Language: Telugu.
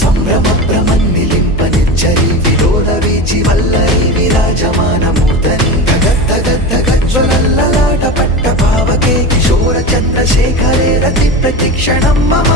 సంభ్రమ భ్రమన్నిలింప నిర్జరి విలోల వీచి వల్లరి విరాజమానమూతని గద్గజ్వలల్లలాట పట్ట భావకే కిశోర చంద్రశేఖరే రతి ప్రతిక్షణం మమ